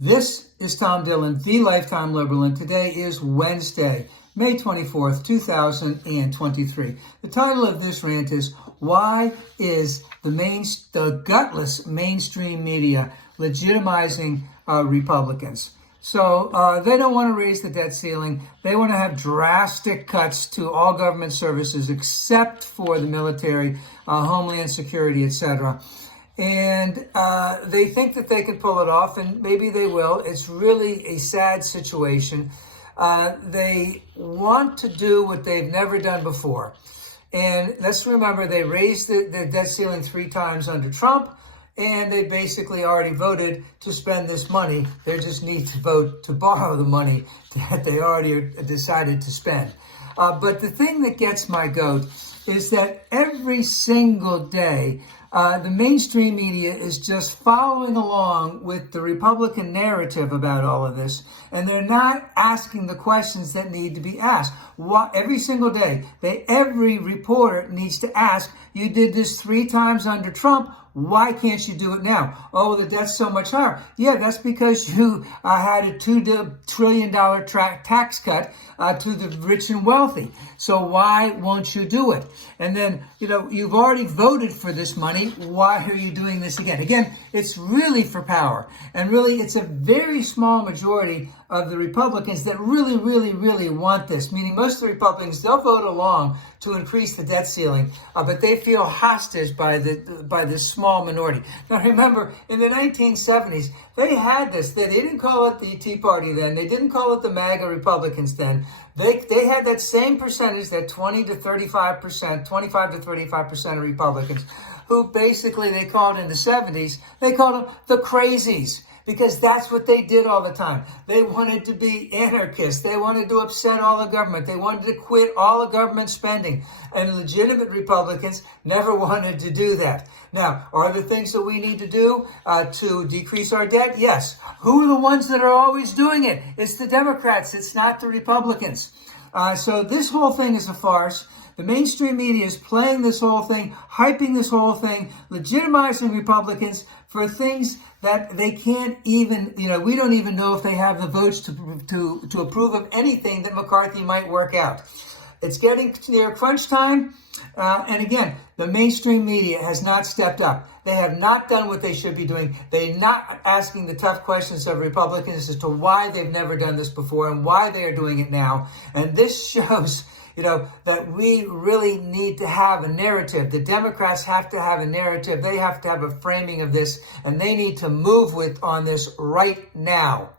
This is Tom Dillon, the Lifetime Liberal, and today is Wednesday, May 24th, 2023. The title of this rant is, Why is the gutless mainstream media legitimizing Republicans? So they don't want to raise the debt ceiling. They want to have drastic cuts to all government services except for the military, Homeland Security, etc. And they think that they can pull it off, and maybe they will. It's really a sad situation. They want to do what they've never done before. And let's remember, they raised the debt ceiling 3 times under Trump, and they basically already voted to spend this money. They just need to vote to borrow the money that they already decided to spend. But the thing that gets my goat is that every single day, the mainstream media is just following along with the Republican narrative about all of this, and they're not asking the questions that need to be asked. Every single day, every reporter needs to ask, you did this 3 times under Trump, why can't you do it now? Oh, the debt's so much higher. Yeah, that's because you had a $2 trillion tax cut to the rich and wealthy. So why won't you do it? And then, you've already voted for this money. Why are you doing this again? Again, it's really for power. And really, it's a very small majority of the Republicans that really, really, really want this. Meaning most of the Republicans, they'll vote along to increase the debt ceiling, but they feel hostage by this small minority. Now remember, in the 1970s, they had this. They didn't call it the Tea Party then. They didn't call it the MAGA Republicans then. They had that same percentage, that 25 to 35% of Republicans, who basically they called in the 70s, they called them the crazies. Because that's what they did all the time. They wanted to be anarchists. They wanted to upset all the government. They wanted to quit all the government spending. And legitimate Republicans never wanted to do that. Now, are there things that we need to do to decrease our debt? Yes. Who are the ones that are always doing it? It's the Democrats. It's not the Republicans. So this whole thing is a farce. The mainstream media is playing this whole thing, hyping this whole thing, legitimizing Republicans for things that they can't even, we don't even know if they have the votes to approve of anything that McCarthy might work out. It's getting near crunch time. And again, the mainstream media has not stepped up. They have not done what they should be doing. They're not asking the tough questions of Republicans as to why they've never done this before and why they are doing it now. And this shows that we really need to have a narrative. The Democrats have to have a narrative. They have to have a framing of this, and they need to move on this right now.